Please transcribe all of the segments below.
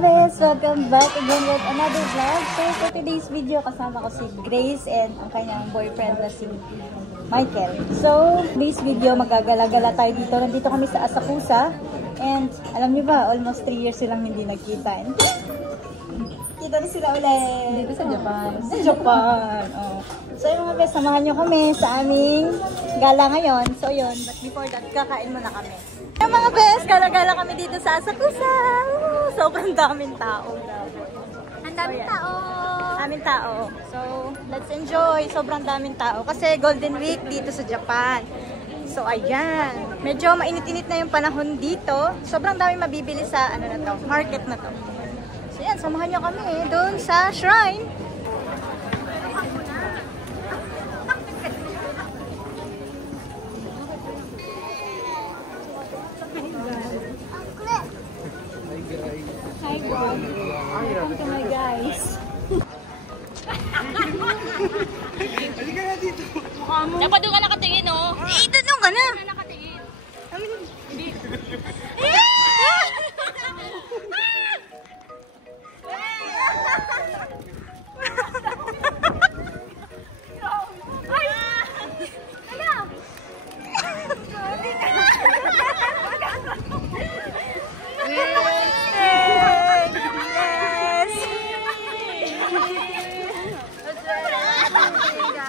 bes! Welcome back again with another vlog. So for today's video, kasama ko si Grace and ang kanyang boyfriend na si Michael. So, today's video, magagala-gala tayo dito. Nandito kami sa Asakusa. And alam niyo ba, almost 3 years silang hindi nagkita. Kita na sila ulit. Dito sa Japan. Sa Japan. Oh. So yung mga bes, samahan nyo kami sa aming gala ngayon. So yun, but before that, kakain muna kami. Yung mga bes, gala-gala kami dito sa Asakusa. Sobrang daming tao. Ang daming tao. Daming tao. So, let's enjoy. Sobrang daming tao. Kasi Golden Week dito sa Japan. So, ayan. Medyo mainit-init na yung panahon dito. Sobrang daming mabibili sa ano na to, market na to. So, yan. Samahan nyo kami doon sa shrine. Hi vlog. Welcome to my guys. Halika na dito. Dapat doon ka nakatingin, oh. Doon ka na. Nakatingin. Hindi.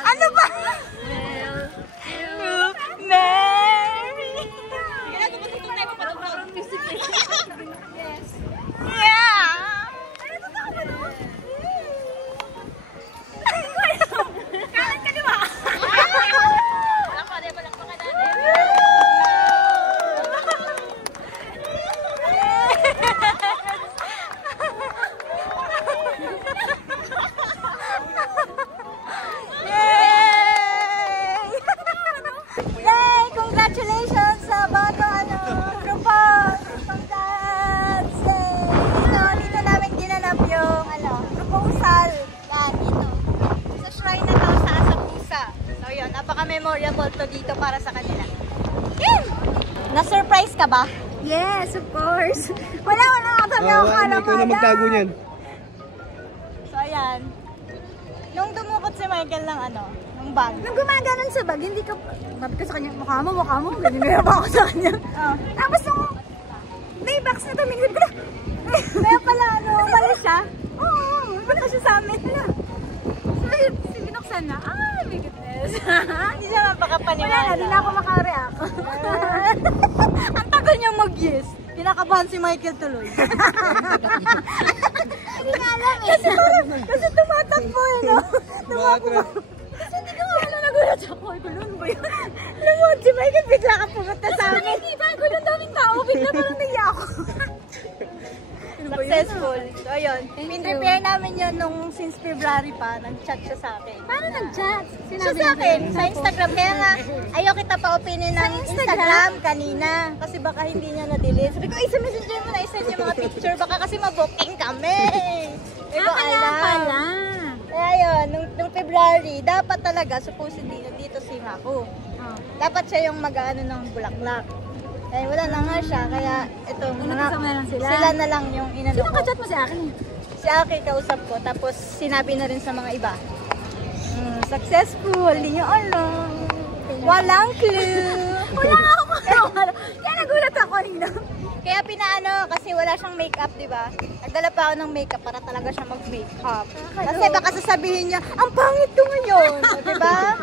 Ano ba? Congratulations sa bagong RuPaul! Congrats! Dito namin ginanap yung proposal. Yan, dito. Sa shrine na to sa Asakusa. So yun, napaka-memorable to dito para sa kanila. Yun! Na-surprise ka ba? Yes, of course. Wala katabi ako alam. Ikaw na magtago niyan. So ayan. Nung dumukot si Michael ng ng bag. Nung gumaganon sa bag, hindi ka, sabi ko sa kanya, mukha mo. Ganyan pa ako sa kanya. Oh. Tapos nung may box na tumingin ko na. Kaya pala, mali siya. Oo, Punta siya sa amin. so, binuksan na. Ay, my goodness. Hindi siya mapakapaniwala. Wala na, di na ako makareact. Ang tagal niya mag-yes. Kinakabahan si Michael tuloy. Hindi nga alam eh. Kasi tumatakbo no? Tumakbo. Kasi hindi ko nga nagulat ako. Ay, gulon ba yun? Alam mo, si Michael bigla ka pumunta sa amin. Hindi ba? Gulon daming tao. Bigla parang naiya ako. Successful. So, ayun. Pin-prepare namin yun nung since February pa. Nag-chat siya sa akin. Paano nag-chat? Siya sa akin, sa Instagram. Kaya nga, ayaw kita pa opinin ng Instagram kanina. Kasi baka hindi niya na-delete. Sabi ko, isa messenger mo na, isa yung mga picture. Baka kasi mabooking kami. Hindi ko alam. Kaya yun, nung February, dapat talaga, supposedly, nandito si Mako. Dapat siya yung mag-ano ng bulaklak. Kaya wala na nga siya, kaya ito, sila na lang yung inano ko. Sino ka-chat mo si Aki? Si Aki, kausap ko, tapos sinabi na rin sa mga iba. Successful, hindi nyo alam. Walang clue. Wala nga ako makakawala. Kaya nagulat ako kanina. Kaya pinaano, kasi wala siyang makeup, di ba? Nagdala pa ako ng makeup para talaga siya mag-makeup. Kasi baka sasabihin niya, ang pangit ko ngayon, di ba?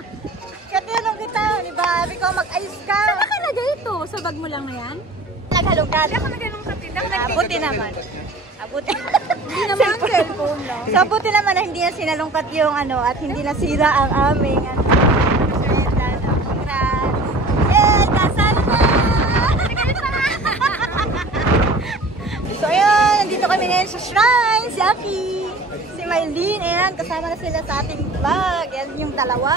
Kaya tinanong kita, di ba? Sabi ko, mag-ayos ka. Saan nakalagay ito? Sa bag mo lang na yan? Naghalungkat. Nakalagay ng katin. Buti naman. Buti. Hindi naman ang cellphone lang. So, buti naman na hindi na sinalungkat yung at hindi nasira ang aming Congrats. Yay! Kasal na! So, ayun. Nandito kami ngayon sa shrine. Si Aki. Si Mylene. Ayan. Kasama na sila sa ating vlog. Yan yung dalawa.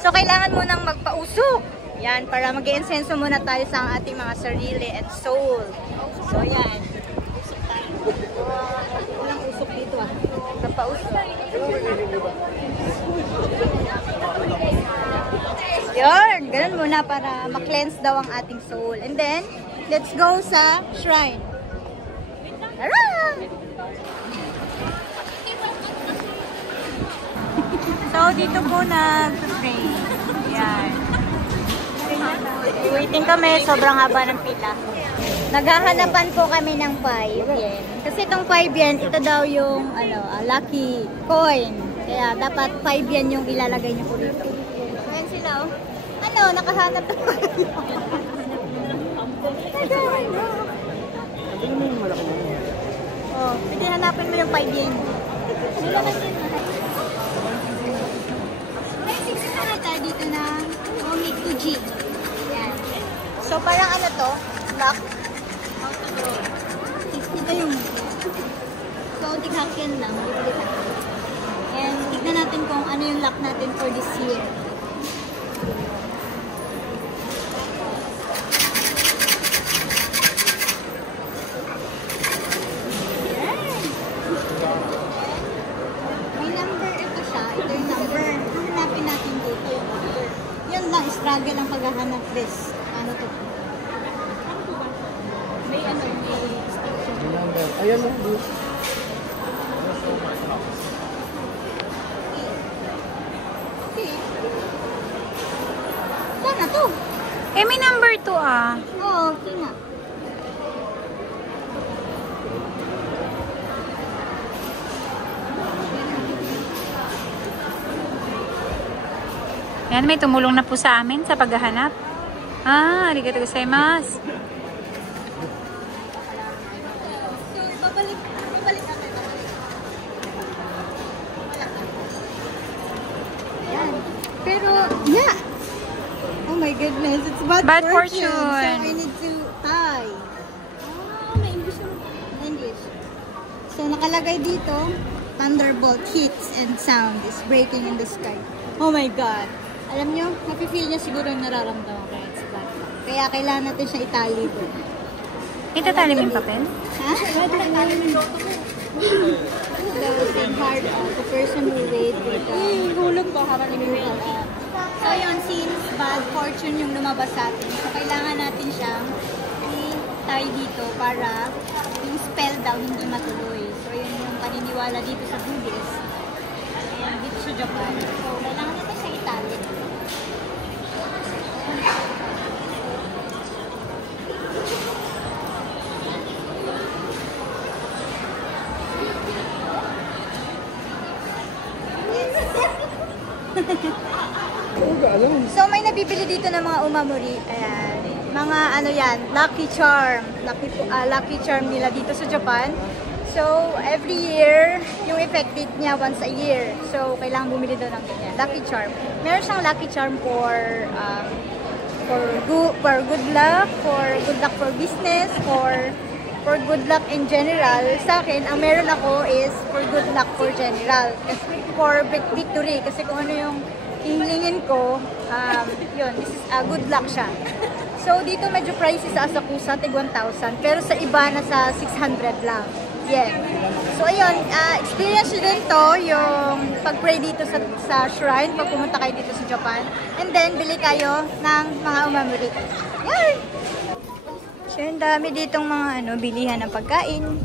So, kailangan mo nang magpausok. Yan. Para mag-i-insenso muna tayo sa ating mga sarili and soul. So, yan. Usok tayo. Walang usok dito Napausok. Yun. Ganun muna para ma-cleanse daw ang ating soul. And then, let's go sa shrine. dito po nag-pray. Yan. Waiting kami, sobrang haba ng pila. Naghahanapan po kami ng 5 yen. Kasi itong 5 yen, ito daw yung lucky coin. Kaya dapat 5 yen yung ilalagay niyo po dito. Ayan sila oh. Nakahanap na po. Oh, pwede hanapin mo yung 5 yen. May 6 na tayo dito na Omikuji. Yan. So, parang to? Lock? Ito yung so, tighakin lang. And, tignan natin kung ano yung lock natin for this year. Struggle ang paghahanap this. Ano to? May station. Ayan lang. Okay. Sana to? May number 2 ah. Oo, okay nga. Yan, may tumulong na po sa amin sa paghahanap. Arigatou gozaimasu. So, babalik natin. Yan. Pero, yeah. Oh my goodness, it's bad fortune. So, I need to tie. May English. So, nakalagay dito, thunderbolt hits and sound is breaking in the sky. Oh my God. Alam nyo, napifeel niya siguro yung nararamdaman ko. It's bad. Kaya kailangan natin siya itali doon. Itatali mo yung papel? Ha? That was the heart of the person who weighed with hulog ba habang nag-wait. So yun, since bad fortune yung lumabas sa atin, so kailangan natin siyang i-tie dito para yung spell daw hindi matuloy. So yun yung paniniwala dito sa Buddhist. Ayan, dito sa Japan. So kailangan natin siya itali. So may nabibili dito ng mga umamuri. Ayan. Mga yan, lucky charm. Lucky charm nila dito sa Japan. So every year, yung effective niya once a year. So kailangan bumili daw ng ganyan. Lucky charm. Meron siyang lucky charm for good luck, for business, for good luck in general. Sa akin, ang meron ako is for good luck for general. Kasi for victory. Kasi kung ano yung hihilingin ko, yun, this is good luck siya. So, dito medyo pricey sa Asakusa, tig 1,000. Pero sa iba, nasa 600 lang. Yeah. So, ayun, experience nyo din to, yung pag-pray dito sa shrine, pag pumunta kayo dito sa Japan. And then, bili kayo ng mga umamuri. Yan! So, yung dami ditong mga bilihan ng pagkain.